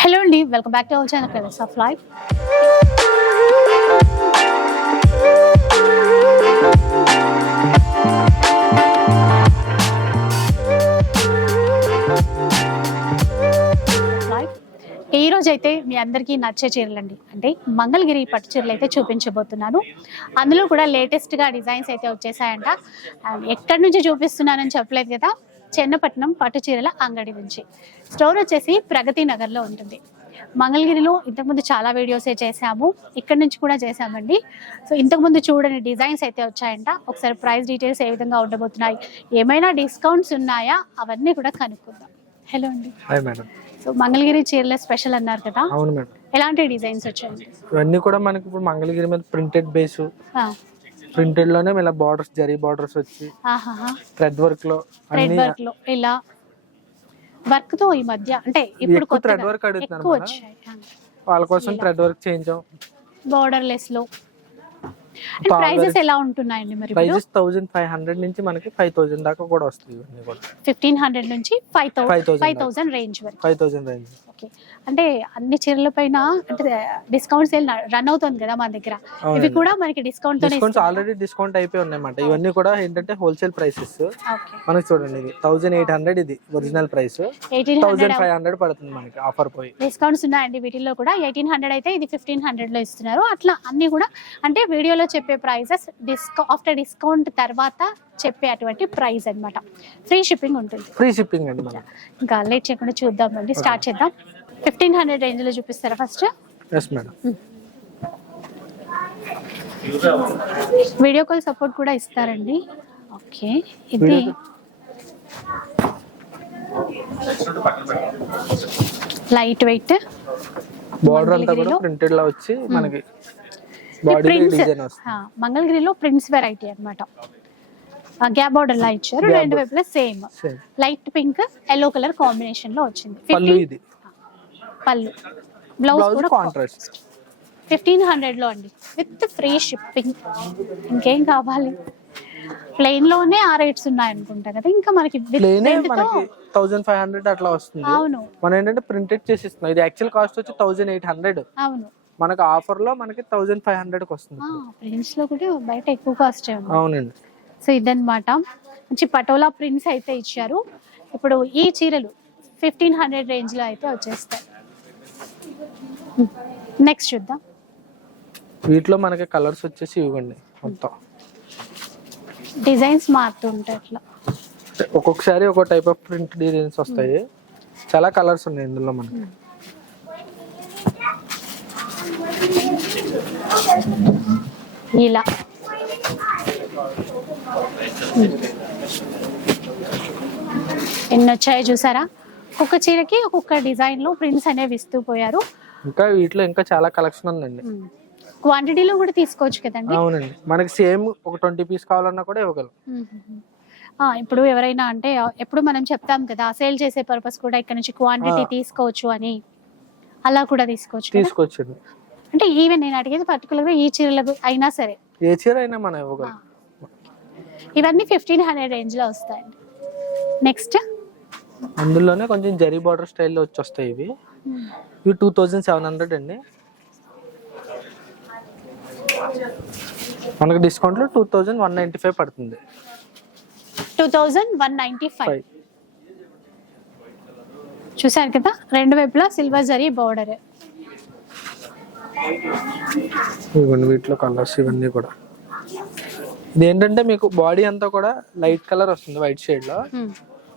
Hello అండి welcome back to our channel colours of life ఈ రోజు అయితే మీ అందరికీ నచ్చే చీరలండి. అంటే మంగళగిరి పట్టు చీరలు అయితే చూపించబోతున్నాను. అందులో కూడా లేటెస్ట్గా డిజైన్స్ అయితే వచ్చేసాయంట. అండ్ ఎక్కడి నుంచి చూపిస్తున్నానని చెప్పలేదు కదా. చెన్నపట్నం పట్టు చీరల అంగడి నుంచి. స్టోర్ వచ్చేసి ప్రగతి నగర్లో ఉంటుంది. మంగళగిరిలో ఇంతకుముందు చాలా వీడియోసే చేశాము. ఇక్కడ నుంచి కూడా చేశామండి. సో ఇంతకుముందు చూడని డిజైన్స్ అయితే వచ్చాయంట. ఒకసారి ప్రైస్ డీటెయిల్స్ ఏ విధంగా ఉండబోతున్నాయి ఏమైనా డిస్కౌంట్స్ ఉన్నాయా అవన్నీ కూడా కనుక్కుందాం. హలో అండి. Hi madam. సో మంగళగిరి చీరల స్పెషల్ అన్నారు కదా. అవును మేడం. ఎలాంటి డిజైన్స్ వచ్చాయండి ఇవన్నీ కూడా మనకి ఇప్పుడు మంగళగిరి మీద ప్రింటెడ్ బేస్ ప్రింటెడ్లోనే ఇలా బార్డర్స్ జరీ బార్డర్స్ వచ్చి. థ్రెడ్ వర్క్లో థ్రెడ్ వర్క్లో ఇలా వర్క్తో ఈ మధ్య అంటే ఇప్పుడు కొత్తగా thread work అడుగుతున్నారు వాళ్ళ కోసం థ్రెడ్ వర్క్ చేయించాం బార్డర్ లెస్లో. ప్రైజెస్ ఎలా ఉంటున్నాయండి మరి ప్రైజెస్ థౌజండ్ ఫైవ్ హండ్రెడ్ నుంచి మనకి ఫైవ్ థౌసండ్ దాకా కూడా వస్తుంది ఇవన్నీ కూడా. ఫిఫ్టీన్ హండ్రెడ్ నుంచి five thousand 5,000 five thousand range వరకు. Five thousand range okay. అంటే అన్ని చీరల పైన అంటే డిస్కౌంట్ సేల్ రన్ అవుతుంది కదా మన దగ్గర. ఇవి. కూడా మనకి డిస్కౌంట్ డిస్కౌంట్స్ ఆల్రెడీ డిస్కౌంట్ అయిపోయి ఉన్నాయన్నమాట. ఇవన్నీ కూడా ఏంటంటే హోల్సేల్ ప్రైసెస్ మనకి చూడండి ఇది థౌసండ్ ఎయిట్ హండ్రెడ్ ఇది original price thousand five hundred పడుతుంది మనకి ఆఫర్ పోయి. డిస్కౌంట్స్ ఉన్నాయండి వీటిల్లో కూడా. ఎయిటీన్ హండ్రెడ్ అయితే ఇది ఫిఫ్టీన్ హండ్రెడ్లో ఇస్తున్నారు. అట్లా అన్ని కూడా అంటే వీడియోలో చెప్పే ప్రైజెస్ డిస్కౌ ఆఫ్టర్ డిస్కౌంట్ తర్వాత చెప్పే అటువంటి ప్రైస్ అన్నమాట. ఫ్రీ షిప్పింగ్ ఉంటుంది. ఫ్రీ షిప్పింగ్ అండి. మనకి ఇంకా లేట్ చేయకుండా చూద్దామండి స్టార్ట్ చేద్దాం. ఫిఫ్టీన్ హండ్రెడ్ రేంజ్లో చూపిస్తారా first yes madam video call support కూడా ఇస్తారండి. ఓకే ఇది లైట్ వెయిట్ బార్డర్ అంతా కూడా? ప్రింటెడ్ లా వచ్చి మనకి డిజైన్ వస్తుంది. మంగళగిరిలో ప్రింట్స్ వెరైటీ అనమాట గ్యాప్ బార్డర్ లా ఇచ్చారు? రెండు. వైపులా same. Light pink yellow colour కాంబినేషన్లో వచ్చింది. పళ్ళు 15 ఇది. పళ్ళు. బ్లౌజ్ కూడా కాంట్రాస్ట్ ఫిఫ్టీన్ హండ్రెడ్లో అండి. With free shipping. ఇంకేం కావాలి? ప్లెయిన్లోనే ఆ రేట్స్ ఉన్నాయి అనుకుంటా కదా. ఇంకా మనకి ప్లేనే థౌసండ్ ఫైవ్ హండ్రెడ్ అట్లా వస్తుంది. అవును. మనం ఏంటంటే ప్రింటెడ్ చేసి ఇస్తున్నాం ఇది యాక్చువల్ కాస్ట్ వచ్చి థౌసండ్ ఎయిట్ హండ్రెడ్ అవును. మనకి ఆఫర్లో మనకి థౌసండ్ ఫైవ్ హండ్రెడ్కి వస్తుంది. ప్రింట్స్లో కూడా బయట ఎక్కువ కాస్ట్ అవునండి. సో ఇదన్నమాట. మంచి పటోలా ప్రింట్స్ అయితే ఇచ్చారు. ఇప్పుడు ఈ చీరలు ఫిఫ్టీన్ హండ్రెడ్ రేంజ్లో అయితే వచ్చేస్తాయి. నెక్స్ట్ చూద్దాం. వీటిలో మనకి కలర్స్ వచ్చేసి ఇవ్వండి మొత్తం. డిజైన్స్ మారుతుంటాయి అట్లా. అంటే ఒక్కొక్కసారి ఒక్కో టైప్ ఆఫ్ ప్రింట్ డిజైన్స్ వస్తాయి. చాలా కలర్స్ ఉన్నాయి ఇందులో మనకి. ఇలా. ఎన్ని వచ్చాయో చూసారా? ఒక్కొక్క చీరకి ఒక్కొక్క డిజైన్లో ప్రింట్స్ అనేవి ఇస్తూ పోయారు. ఇంకా వీటిలో ఇంకా చాలా కలెక్షన్ ఉందండి. క్వాంటిటీలో కూడా తీసుకోవచ్చు కదండి? అవునండి. మనకి సేమ్ ఒక ట్వంటీ పీస్ కావాలన్నా కూడా ఇవ్వగలం. ఆ, ఇప్పుడు ఎవరైనా అంటే ఎప్పుడు మనం చెప్తాం కదా సేల్ చేసే పర్పస్ కూడా ఇక్కడ నుంచి క్వాంటిటీ. తీసుకోవచ్చు అని. అలా కూడా తీసుకోవచ్చు కదా? తీసుకొచ్చండి అంటే ఈవెన్ నేను అడిగేది పర్టికులర్గా ఈ చీరలకు అయినా సరే. ఏ చీర అయినా మనం ఇవ్వగలం. ఇవన్నీ ఫిఫ్టీన్ హండ్రెడ్ రేంజ్లో వస్తాయండి. నెక్స్ట్ అందులోనే కొంచెం జరీ బార్డర్ స్టైల్లో వచ్చి వస్తాయి ఇవి. ఇవి టూ థౌజండ్ సెవెన్ హండ్రెడ్ అండి. మనకి డిస్కౌంట్లో two thousand one ninety five పడుతుంది. Two thousand one ninety five చూసారు కదా? రెండు వైపులా సిల్వర్ జరీ బార్డర్ ఇవ్వండి వీటిలో కలర్స్ ఇవన్నీ కూడా. ఇది ఏంటంటే మీకు బాడీ అంతా కూడా లైట్ కలర్ వస్తుంది వైట్ షేడ్లో.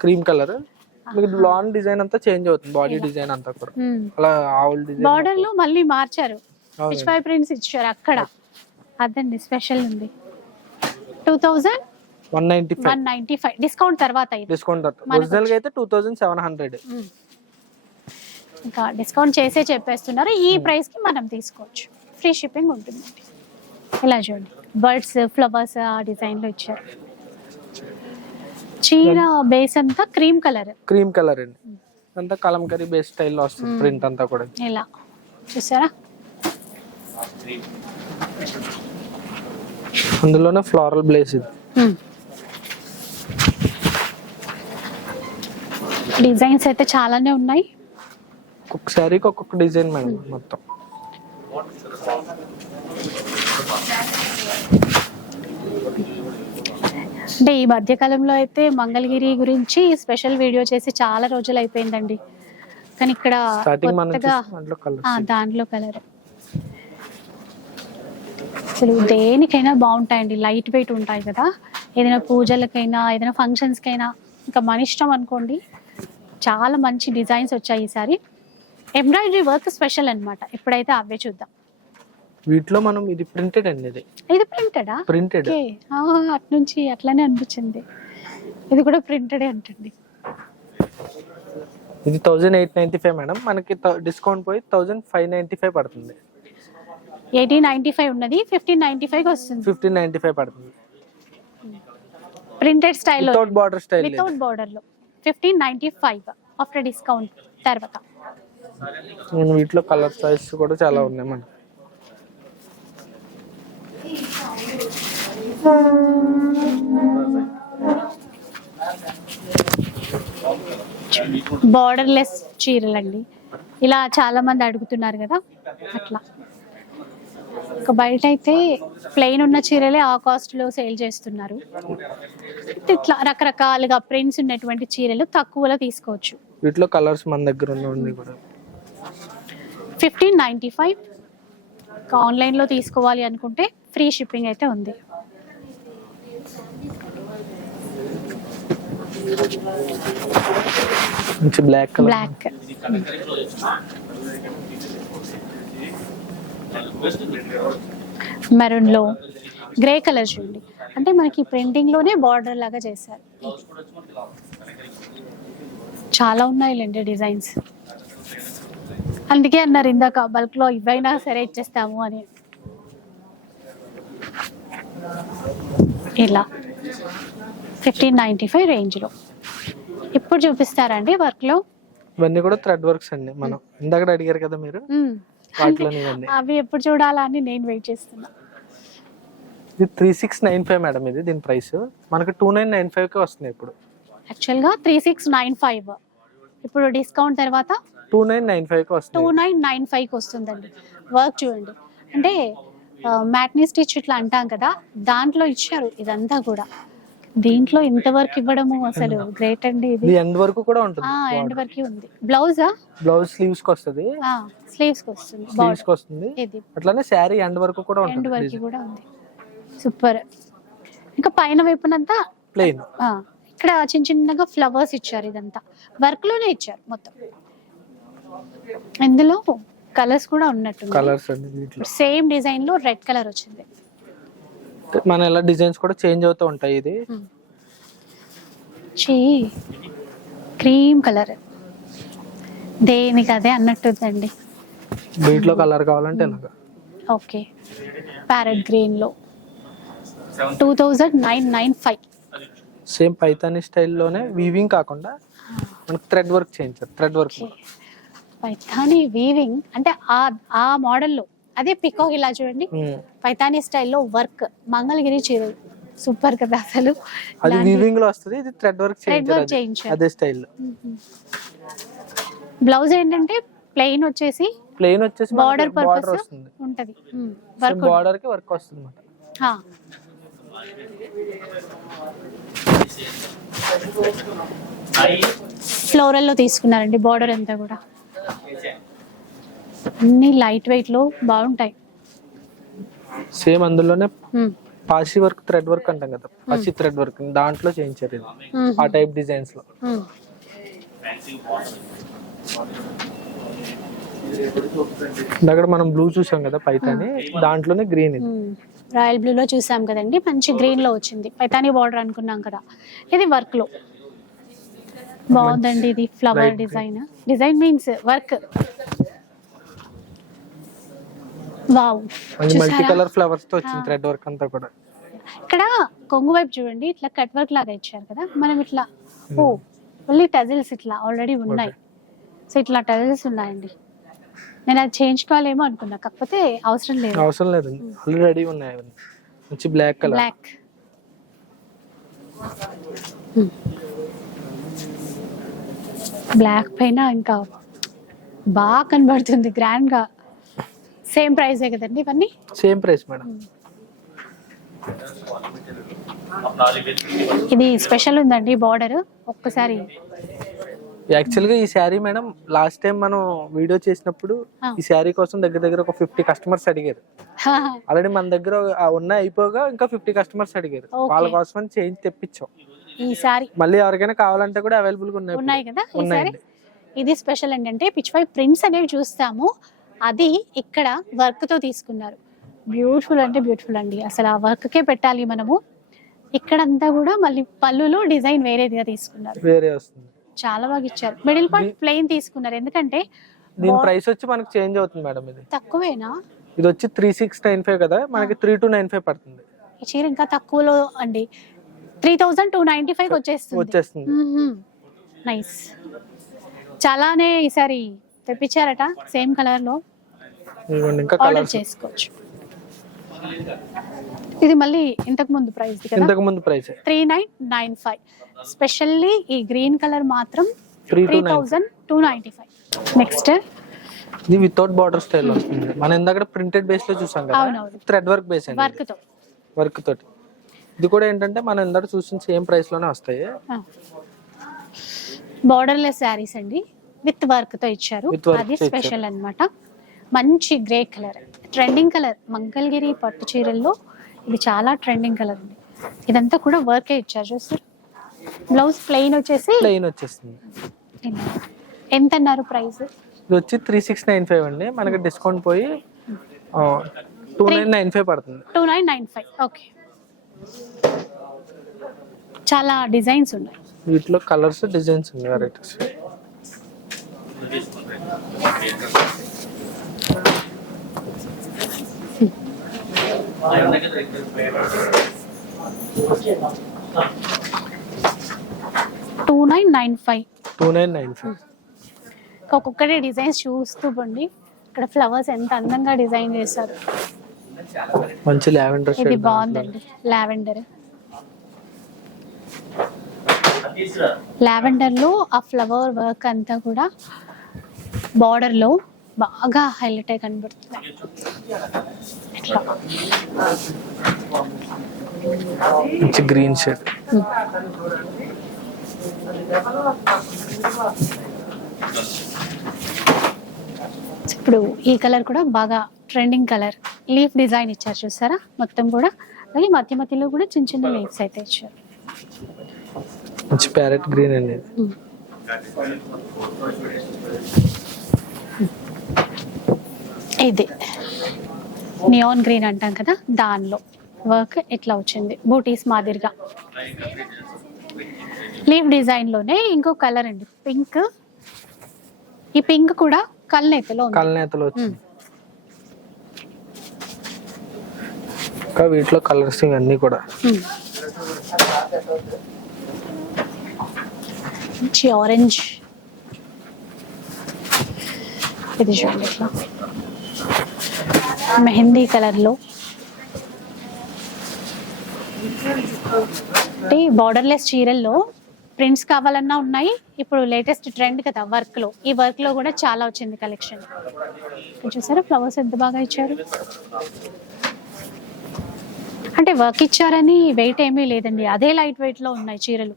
క్రీమ్ కలర్ మీకు లాంగ్ డిజైన్ అంతా చేంజ్ అవుతుంది బాడీ డిజైన్ అంతా కూడా. అలా ఆవుల్ డిజైన్ బార్డర్లో మళ్ళీ మార్చారు. పిచ్ ఫైవ్ ప్రింట్స్ ఇచ్చారు అక్కడ. అదండి స్పెషల్ ఉంది. Two thousand one ninety five one ninety five discount తర్వాత డిస్కౌంట్ మనకు ఒరిజినల్గా అయితే టూ థౌజండ్ సెవెన్ హండ్రెడ్. ఇంకా డిస్కౌంట్ చేసే చెప్పేస్తున్నారు. ఈ ప్రైస్కి మనం తీసుకోవచ్చు. ఫ్రీ షిప్పింగ్ ఉంటుంది ఇలా చూడండి. బర్డ్స్ ఫ్లవర్స్ ఆ డిజైన్లో ఇచ్చారు. చీర బేస్ అంతా క్రీమ్ కలర్ క్రీమ్ కలర్ అండి. అంతా కలంకరీ బేస్ స్టైల్లో వస్తుంది ప్రింట్ అంతా కూడా. ఇలా. చూసారా? అందులోనే ఫ్లోరల్ బ్లేస్ ఇది. డిజైన్స్ అయితే చాలానే ఉన్నాయి. ఒక్కొక్క శారీకి ఒక్కొక్క డిజైన్ మేడం మొత్తం. అంటే ఈ మధ్య కాలంలో అయితే మంగళగిరి గురించి స్పెషల్ వీడియో చేసి చాలా రోజులు అయిపోయిందండి. కానీ ఇక్కడ కొత్తగా దాంట్లో కలర్ అసలు దేనికైనా బాగుంటాయండి. లైట్ వెయిట్ ఉంటాయి కదా. ఏదైనా పూజలకైనా ఏదైనా ఫంక్షన్స్కైనా ఇంకా మన ఇష్టం అనుకోండి. చాలా మంచి డిజైన్స్ వచ్చాయి ఈసారి. ఎంబ్రాయిడరీ వర్క్ స్పెషల్ అన్నమాట. ఇప్పుడైతే అవే చూద్దాం. వీటిలో మనం ఇది ప్రింటెడ్ అండి ఇది. ఇది ప్రింటెడా ప్రింటెడ్ అటు నుంచి అట్లానే అనిపించింది. ఇది కూడా ప్రింటెడే అంటండి. ఇది thousand eight ninety five madam. మనకి డిస్కౌంట్ పోయి థౌజండ్ ఫైవ్ నైన్టీ ఫైవ్ పడుతుంది. ఎయిటీన్ నైన్టీ ఫైవ్ ఉన్నది ఫిఫ్టీన్ నైన్టీ ఫైవ్ వస్తుంది. ఫిఫ్టీన్ నైన్టీ ఫైవ్ పడుతుంది ప్రింటెడ్ స్టైల్లో వితౌట్ బార్డర్ స్టైల్ వితౌట్ బార్డర్లో. Fifteen ninety five after discount తర్వాత వీటిలో కలర్ చాయిస్ కూడా చాలా ఉన్నాయి మనకి బార్డర్ లెస్ చీరలండి. ఇలా చాలా మంది అడుగుతున్నారు కదా అట్లా. ఒక బయట అయితే ప్లెయిన్ ఉన్న చీరలే ఆ కాస్ట్లో సేల్ చేస్తున్నారు. ఇట్లా రకరకాలుగా ప్రింట్స్ ఉన్నటువంటి చీరలు తక్కువలో తీసుకోవచ్చు. వీటిలో కలర్స్ మన దగ్గర ఉన్నాయి కూడా. ఫిఫ్టీన్ నైంటీ ఫైవ్ ఆన్లైన్లో తీసుకోవాలి అనుకుంటే ఫ్రీ షిప్పింగ్ అయితే ఉంది. మంచి బ్లాక్ కలర్ బ్లాక్ మెరూన్లో గ్రే కలర్ చూడండి. అంటే మనకి ప్రింటింగ్లోనే బార్డర్ లాగా చేశారు. చాలా ఉన్నాయి లేండి డిజైన్స్ అందుకే అన్నారు ఇందాక బల్క్లో ఇవైనా సరే ఇచ్చేస్తాము అని. ఇలా. ఫిఫ్టీన్ నైంటీ ఫైవ్ రేంజ్లో. ఇప్పుడు చూపిస్తారండి వర్క్లో. ఇవన్నీ కూడా థ్రెడ్ వర్క్స్ అండి మనం. ఇందాక అడిగారు కదా మీరు? అవి ఎప్పుడు చూడాలా అని నేను వెయిట్ చేస్తున్నా. ఇది three six nine five madam ఇది దీని ప్రైస్. మనకి టూ నైన్ నైన్ ఫైవ్కి వస్తుంది ఇప్పుడు. యాక్చువల్గా త్రీ సిక్స్ నైన్ ఫైవ్. ఇప్పుడు డిస్కౌంట్ తర్వాత టూ నైన్ నైన్ ఫైవ్కి టూ వస్తుంది నైన్ నైన్ ఫైవ్కి వస్తుందండి. వర్క్ చూడండి. అంటే మ్యాట్నీ స్టిచ్ ఇట్లా అంటాం కదా దాంట్లో ఇచ్చారు ఇదంతా కూడా. దీంట్లో ఇంత వర్క్ ఇవ్వడము అసలు గ్రేట్ అండి ఇది. ఇది ఎండ్ వరకు కూడా ఉంటుంది ఎండ్ వరకు ఉంది. బ్లౌజా బ్లౌజ్ స్లీవ్స్కి వస్తుంది. స్లీవ్స్కి వస్తుంది స్లీవ్స్కి వస్తుంది. ఇది. అట్లానే శారీ ఎండ్ వరకు కూడా ఎండ్ ఉంటుంది వరకు కూడా ఉంది. సూపర్ ఇంకా పైన వైపునంతా ప్లెయిన్ ఆ, ఇక్కడ చిన్న చిన్నగా ఫ్లవర్స్ ఇచ్చారు ఇదంతా. వర్క్లోనే ఇచ్చారు మొత్తం. ఇందులో కలర్స్ కూడా ఉన్నట్టు కలర్స్ సేమ్ డిజైన్లో రెడ్ కలర్ వచ్చింది. మన ఎలా డిజైన్స్ కూడా చేంజ్ అవుతూ ఉంటాయి ఇది. Cream colour. దేనికి అదే అన్నట్టుందండి. వీటిలో కలర్ కావాలంటే ఓకే. ప్యారెట్ గ్రీన్లో two thousand nine nine five. Same Paithani స్టైల్లోనే weaving కాకుండా మనకి థ్రెడ్ వర్క్ చేయించారు. థ్రెడ్ వర్క్ పైథానీ వీవింగ్ అంటే ఆ ఆ మోడల్లో. అదే పికో ఇలా చూడండి. పైతానీ స్టైల్లో వర్క్. మంగళగిరి చీరలు సూపర్ కదా అసలు. అది వీవింగ్లో వస్తుంది ఇది థ్రెడ్ వర్క్ Thread work చేయించారు. అదే స్టైల్ బ్లౌజ్ ఏంటంటే ప్లెయిన్ వచ్చేసి ప్లెయిన్ వచ్చేసి బార్డర్ బార్డర్ పర్పస్ వస్తుంది. ఉంటది. వర్క్ బార్డర్కి వర్క్ వస్తుంది అనమాట ఫ్లోరల్లో తీసుకున్నారండి బార్డర్ అంతా కూడా. అన్ని లైట్ వెయిట్లో బాగుంటాయి. సేమ్ అందులోనే మ్మ్. పాసి వర్క్ థ్రెడ్ వర్క్ అంటాం కదా. పచ్చి థ్రెడ్ వర్క్. దాంట్లో చేయించారు ఇది మ్మ్. ఆ టైప్ డిజైన్స్లో. దగ్గర మనం బ్లూ చూసాం కదా పైతాని. దాంట్లోనే గ్రీన్ ఇది. రాయల్ బ్లూ లో చూసాం కదండి. మంచి గ్రీన్లో వచ్చింది. పైతానీ బార్డర్ అనుకున్నాం కదా. ఇది వర్క్లో. బాగుందండి ఇది flower. Design design means work wow. Multi colour ఫ్లవర్స్తో వచ్చింది థ్రెడ్ వర్క్ అంతా కూడా. ఇక్కడ కొంగు వైపు చూడండి ఇట్లా కట్ వర్క్ లాగా ఇచ్చారు కదా. మనం ఇట్లా ఓ ఓన్లీ టజిల్స్ ఇట్లా ఆల్రెడీ ఉన్నాయి. సో ఇట్లా టజిల్స్ ఉన్నాయండి. నేను అది చేయించుకోవాలేమో అనుకున్నా కాకపోతే అవసరం లేదు. అవసరం లేదండి ఆల్రెడీ రెడీ ఉన్నాయి మంచి బ్లాక్ కలర్ బ్లాక్ బ్లాక్ పైన ఇంకా బాగా కనబడుతుంది గ్రాండ్గా. సేమ్ ప్రైజే కదండి ఇవన్నీ? Same price madam. ఇది స్పెషల్ ఉందండి బార్డర్. ఒక్కసారి యాక్చువల్గా ఈ శారీ మేడం లాస్ట్ టైం మనం వీడియో చేసినప్పుడు. ఈ శారీ కోసం దగ్గర దగ్గర ఒక ఫిఫ్టీ కస్టమర్స్ అడిగారు. ఆల్రెడీ మన దగ్గర ఉన్న అయిపోగా ఇంకా ఫిఫ్టీ కస్టమర్స్ అడిగారు. వాళ్ళ కోసం చేంజ్ తెప్పించాం. ఈసారి మళ్ళీ ఎవరికైనా కావాలంటే కూడా అవైలబుల్గా ఉన్నాయి. ఉన్నాయి కదా ఈసారి ఉన్నాయండి. ఇది స్పెషల్ ఏంటంటే పిచ్ పై ప్రింట్స్ అనేవి చూస్తాము. అది ఇక్కడ వర్క్తో తీసుకున్నారు. బ్యూటిఫుల్ అంటే బ్యూటిఫుల్ అండి. అసలు ఆ వర్క్ కే పెట్టాలి మనము. ఇక్కడంతా కూడా మళ్ళీ పళ్ళులో డిజైన్ వేరేదిగా తీసుకున్నారు. వేరే వస్తుంది. చాలా బాగా ఇచ్చారు. మిడిల్ పార్ట్ ప్లెయిన్ తీసుకున్నారు. ఎందుకంటే దీని ప్రైస్ వచ్చి మనకి చేంజ్ అవుతుంది మేడం ఇది. తక్కువేనా? ఇది వచ్చి త్రీ సిక్స్ నైన్ ఫైవ్ కదా? మనకి త్రీ టూ నైన్ ఫైవ్ పడుతుంది. ఈ చీర ఇంకా తక్కువలో అండి. Three thousand two ninety five వచ్చేస్తుంది. వచ్చేస్తుంది. నైస్ చాలానే ఈసారి తెప్పించారట సేమ్ కలర్లో. ఇదిగోండి ఇంకా ఆర్డర్ చేసుకోవచ్చు. ఇది మళ్ళీ ఇంతకు ముందు ప్రైస్ ఇంతకు ముందు price three nine nine five specially ఈ గ్రీన్ కలర్ మాత్రం three thousand two ninety five next ఇది వితౌట్ బార్డర్ స్టైల్ వస్తుంది. మనం ఇందాక ప్రింటెడ్ బేస్లో చూసాం కదా. థ్రెడ్ వర్క్ బేస్ అండి వర్క్తో వర్క్ తోటి. ఇది కూడా ఏంటంటే మనం ఇందాక చూసిన సేమ్ ప్రైస్లోనే వస్తాయి. బార్డర్లెస్ శారీస్ అండి. విత్ వర్క్తో ఇచ్చారు. అది స్పెషల్ అన్నమాట. మంచి grey colour. Trending colour. Mangalagiri పట్టు చీరల్లో ఇది చాలా ట్రెండింగ్ కలర్ ఉంది ఇదంతా కూడా వర్కే ఇచ్చారు చూస్తారు బ్లౌజ్ ప్లెయిన్ వచ్చేసి ప్లెయిన్ వచ్చేస్తుంది ఎంత అన్నారు ప్రైస్? ఇది వచ్చి త్రీ సిక్స్ నైన్ ఫైవ్ అండి. మనకి డిస్కౌంట్ పోయి టూ నైన్ నైన్ ఫైవ్ పడుతుంది. Two nine nine five. Okay. చాలా డిజైన్స్ ఉన్నాయి. వీటిలో కలర్స్ డిజైన్స్ ఉన్నాయి varieties. Two nine nine five. Two nine nine five. ఒక్కొక్కటి డిజైన్స్ చూస్తూ పండి. ఇక్కడ ఫ్లవర్స్ ఎంత అందంగా డిజైన్ చేశారు. మంచి లావెండర్ ఇది బాగుందండి. లావెండర్. లావెండర్లో ఆ ఫ్లవర్ వర్క్ అంతా కూడా బార్డర్లో బాగా హైలైట్ అయి కనబడుతుంది. మంచి గ్రీన్ షేడ్ ఇప్పుడు ఈ కలర్ కూడా బాగా ట్రెండింగ్ కలర్. లీఫ్ డిజైన్ ఇచ్చారు చూసారా? మొత్తం కూడా. అలాగే మధ్య మధ్యలో కూడా చిన్న చిన్న లీవ్స్ అయితే ఇచ్చారు. మంచి ప్యారెట్ గ్రీన్ అండి. ఇది. నియాన్ గ్రీన్ అంటాం కదా దానిలో వర్క్ ఇట్లా వచ్చింది? బూటీస్ మాదిరిగా. లీవ్ డిజైన్లోనే ఇంకో కలర్ అండి పింక్ ఈ పింక్ కూడా కల్నేతలో కలనేతలు ఇంకా వీటిలో కలర్స్ ఇవన్నీ కూడా. ఆరెంజ్ ఇది చూడండి ఇట్లా. మెహందీ కలర్లో. అంటే బార్డర్లెస్ చీరల్లో ప్రింట్స్ కావాలన్నా ఉన్నాయి. ఇప్పుడు లేటెస్ట్ ట్రెండ్ కదా వర్క్లో ఈ వర్క్లో కూడా చాలా వచ్చింది కలెక్షన్ చూసారా ఫ్లవర్స్ ఎంత బాగా ఇచ్చారు? అంటే వర్క్ ఇచ్చారని వెయిట్ ఏమీ లేదండి. అదే లైట్ వెయిట్లో ఉన్నాయి చీరలు.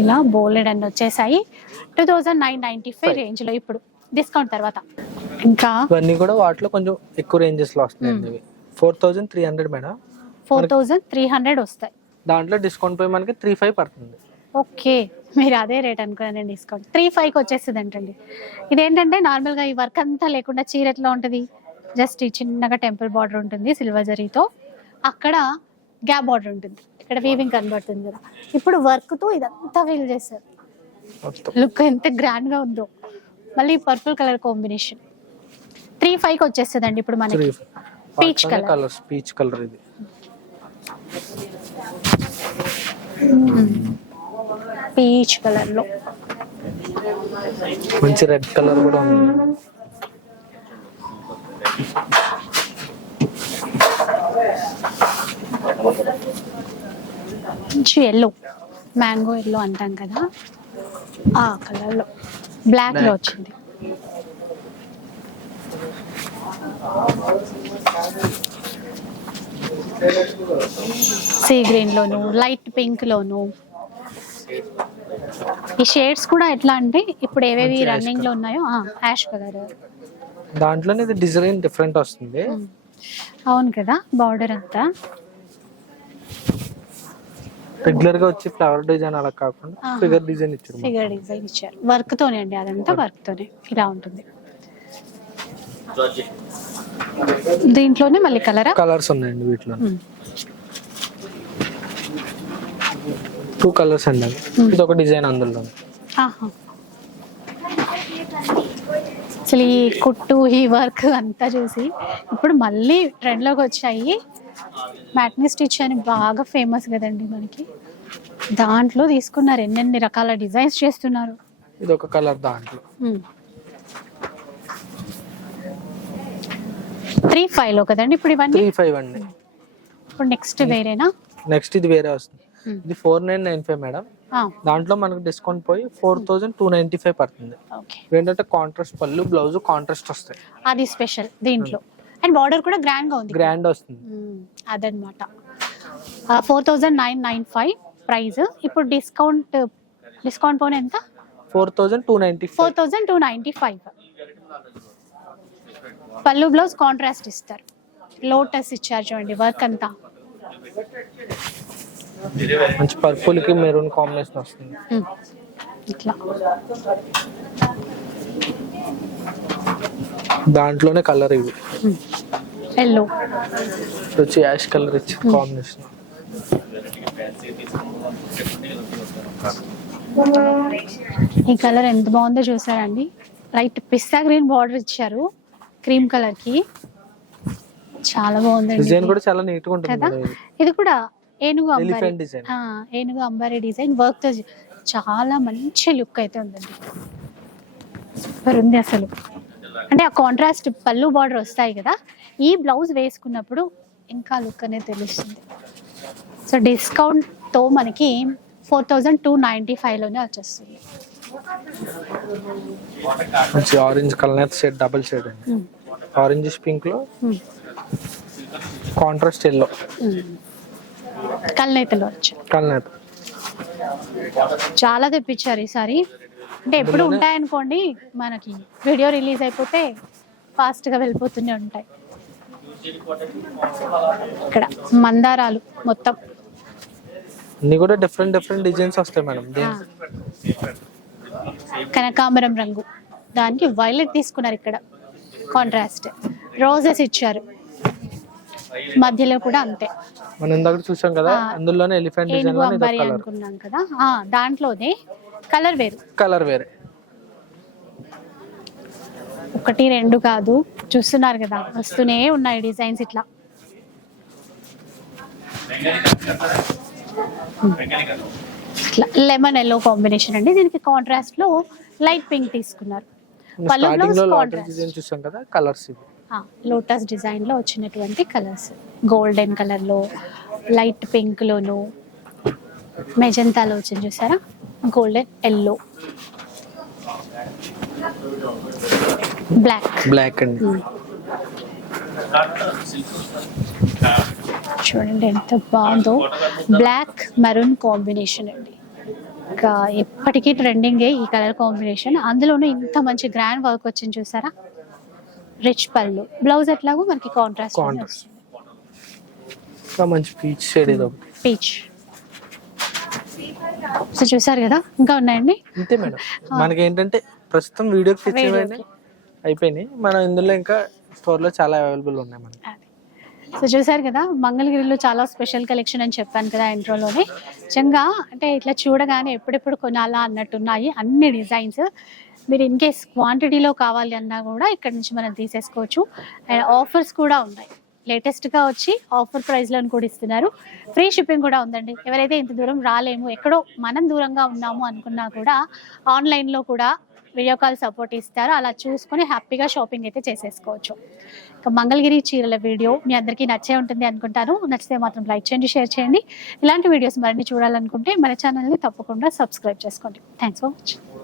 ఇలా బోలెడ్ అని వచ్చేసాయి. Two thousand nine ninety five రేంజ్లో ఇప్పుడు డిస్కౌంట్ తర్వాత. ఇంకా? ఇవన్నీ కూడా వాటిలో కొంచెం ఎక్కువ రేంజెస్లో వస్తున్నాయండి ఇవి. Four thousand three hundred madam. Four thousand three hundred వస్తాయి. దాంట్లో డిస్కౌంట్ పోయి మనకి త్రీ ఫైవ్ పడుతుంది. ఓకే. మీరు అదే రేట్ అనుకున్నాను డిస్కౌంట్ త్రీ ఫైవ్కి వచ్చేస్తుంది అంటండి. ఇదేంటంటే నార్మల్గా ఈ వర్క్ అంతా లేకుండా చీర ఎట్లా ఉంటుంది? జస్ట్ ఈ చిన్నగా టెంపుల్ బార్డర్ ఉంటుంది సిల్వర్ జరీతో. అక్కడ గ్యాప్ బార్డర్ ఉంటుంది. ఇక్కడ వీవింగ్ కనబడుతుంది కదా. ఇప్పుడు వర్క్తో ఇదంతా ఫీల్ చేస్తారు లుక్ ఎంత గ్రాండ్గా ఉందో. మళ్ళీ పర్పుల్ కలర్ కాంబినేషన్ త్రీ ఫైవ్కి వచ్చేస్తుందండి ఇప్పుడు మనకి. పీచ్ కలర్ పీచ్ కలర్ ఇది. పీచ్ కలర్లో మంచి రెడ్ కలర్ కూడా ఉంది. మంచి ఎల్లో మ్యాంగో ఎల్లో అంటాం కదా. ఆ కలర్లో. బ్లాక్లో వచ్చింది. సీ గ్రీన్లోను లైట్ పింక్లోను. ఈ షేడ్స్ కూడా ఎట్లా అంటే ఇప్పుడు ఏవేవి రన్నింగ్లో ఉన్నాయో యాష్ కలర్ దాంట్లోనే ఇది డిజైన్ డిఫరెంట్ వస్తుంది. అవును కదా బార్డర్ అంతా. రెగ్యులర్గా వచ్చి ఫ్లవర్ డిజైన్ అలా కాకుండా. ఫిగర్ డిజైన్ ఇచ్చారు. ఫిగర్ డిజైన్ ఇచ్చారు. వర్క్ తోనే అండి అదంతా వర్క్ తోనే. ఇలా ఉంటుంది. దీంట్లోనే మళ్ళీ కలరా కలర్స్ ఉన్నాయండి వీటిలో. టూ కలర్స్ అండి. ఇది ఒక డిజైన్ అందులో. ఆహా. అసలు ఈ కుట్టు ఈ వర్క్ అంతా చూసి ఇప్పుడు మళ్ళీ ట్రెండ్లోకి వచ్చాయి. మ్యాట్ని స్టిచ్ అని బాగా ఫేమస్ కదండి మనకి. దాంట్లో తీసుకున్నారు ఎన్నెన్ని రకాల డిజైన్స్ చేస్తున్నారు. ఇది ఒక కలర్ దాంట్లో త్రీ ఫైవ్లో కదండి ఇప్పుడు ఇవన్నీ? త్రీ ఫైవ్ అండి. ఇప్పుడు నెక్స్ట్ వేరేనా? నెక్స్ట్ ఇది వేరే వస్తుంది. Hmm. ఇది four nine nine five madam దాంట్లో మనకు డిస్కౌంట్ పోయి four thousand two ninety five పడుతుంది. ఓకే ఏంటంటే కాంట్రాస్ట్ పళ్ళు బ్లౌజ్ కాంట్రాస్ట్ వస్తాయి. అది స్పెషల్ దీంట్లో. అండ్ బార్డర్ కూడా గ్రాండ్గా ఉంది. గ్రాండ్ వస్తుంది. అదనమాట. Four thousand nine nine five price. ఇప్పుడు డిస్కౌంట్ డిస్కౌంట్ పోనీ ఎంత? Four thousand two ninety four thousand two ninety five pallu blouse contrast ఇస్తారు. లోటస్ ఇచ్చారు చూడండి వర్క్ అంతా. మంచి పర్పుల్కి మెరూన్ కాంబినేషన్ వస్తుంది. ఇట్లా. దాంట్లోనే కలర్ ఇవి. ఎల్లో వచ్చి యాష్ కలర్ కాంబినేషన్. ఈ కలర్ ఎంత బాగుందో చూసారండి. లైట్ పిస్తా గ్రీన్ బార్డర్ ఇచ్చారు. క్రీమ్ కలర్కి. చాలా బాగుందండి డిజైన్ ఇది. కూడా చాలా నీట్గా ఉంటుంది కదా? ఇది. కూడా ఏనుగు అంబారీ ఏనుగు అంబారీ డిజైన్ వర్క్తో చాలా మంచి లుక్ అయితే ఉందండి. సూపర్ ఉంది అసలు. అంటే ఆ కాంట్రాస్ట్ పళ్ళు బార్డర్ వస్తాయి కదా ఈ బ్లౌజ్ వేసుకున్నప్పుడు ఇంకా లుక్ అనేది తెలుస్తుంది. సో డిస్కౌంట్తో మనకి ఫోర్ థౌజండ్ టూ నైంటీ లోనే వచ్చేస్తుంది. మంచి orange colour shade double shade అండి. ఆరెంజ్ పింక్లో కాంట్రాస్ట్ ఎల్లో. కళ్ళైతలో వచ్చాయి. కలనేత చాలా తెప్పించారు ఈసారి. అంటే ఎప్పుడు ఉంటాయనుకోండి మనకి వీడియో రిలీజ్ అయిపోతే ఫాస్ట్గా వెళ్ళిపోతూనే ఉంటాయి. ఇక్కడ మందారాలు మొత్తం. అన్ని కూడా డిఫరెంట్ డిఫరెంట్ డిజైన్స్ వస్తాయి మేడం. కనకాంబరం రంగు. దానికి వైలెట్ తీసుకున్నారు ఇక్కడ. కాంట్రాస్ట్ రోజెస్ ఇచ్చారు. మధ్యలో కూడా అంతే. మనం ఇందాక చూసాం కదా. అందులోనే ఎలిఫెంట్ డిజైన్ అనుకున్నాం కదా. దాంట్లోనే కలర్ వేరు. కలర్ వేరే. ఒకటి రెండు కాదు. చూస్తున్నారు కదా వస్తూనే ఉన్నాయి డిజైన్స్ ఇట్లా. ఇట్లా లెమన్ ఎల్లో కాంబినేషన్ అండి. దీనికి కాంట్రాస్ట్లో లైట్ పింక్ తీసుకున్నారు. చూసాం కదా కలర్స్ లోటస్ డిజైన్లో వచ్చినటువంటి కలర్స్ గోల్డెన్ కలర్లో లైట్ పింక్ లోను మెజంతాలో వచ్చింది చూసారా? గోల్డెన్ ఎల్లో బ్లాక్ బ్లాక్ అండి. చూడండి ఎంత బాగుందో. బ్లాక్ మెరూన్ కాంబినేషన్ అండి. ఇంకా ఎప్పటికీ ట్రెండింగే ఈ కలర్ కాంబినేషన్ అందులోనూ ఇంత మంచి గ్రాండ్ వర్క్ వచ్చింది చూసారా? రిచ్ పళ్ళు. బ్లౌజ్ ఎట్లాగో మనకి కాంట్రాస్ట్ మంచి పీచ్ షేడ్ పీచ్ సో చూసారు కదా ఇంకా ఉన్నాయండి. అంతే మేడం. మనకి ఏంటంటే ప్రస్తుతం వీడియోకి. అయిపోయినాయి. మనం ఇందులో ఇంకా స్టోర్లో చాలా అవైలబుల్ ఉన్నాయి మనకి. సో చూసారు కదా మంగళగిరిలో చాలా స్పెషల్ కలెక్షన్ అని చెప్పాను కదా ఇంట్రోలోనే. నిజంగా అంటే ఇట్లా చూడగానే ఎప్పుడెప్పుడు కొనాలా అన్నట్టున్నాయి అన్ని డిజైన్స్. మీరు ఇన్ కేస్ క్వాంటిటీలో కావాలి అన్నా కూడా ఇక్కడ నుంచి మనం తీసేసుకోవచ్చు. అండ్ ఆఫర్స్ కూడా ఉన్నాయి. లేటెస్ట్గా వచ్చి ఆఫర్ ప్రైస్లో కూడా ఇస్తున్నారు. ఫ్రీ షిప్పింగ్ కూడా ఉందండి. ఎవరైతే ఇంత దూరం రాలేము ఎక్కడో మనం దూరంగా ఉన్నాము అనుకున్నా కూడా ఆన్లైన్లో కూడా వీడియో కాల్ సపోర్ట్ ఇస్తారు. అలా చూసుకొని హ్యాపీగా షాపింగ్ అయితే చేసేసుకోవచ్చు. ఇక మంగళగిరి చీరల వీడియో మీ అందరికీ నచ్చే ఉంటుంది అనుకుంటాను. నచ్చితే మాత్రం లైక్ చేయండి షేర్ చేయండి. ఇలాంటి వీడియోస్ మరిన్ని చూడాలనుకుంటే మన ఛానల్ని తప్పకుండా సబ్స్క్రైబ్ చేసుకోండి. Thanks for watching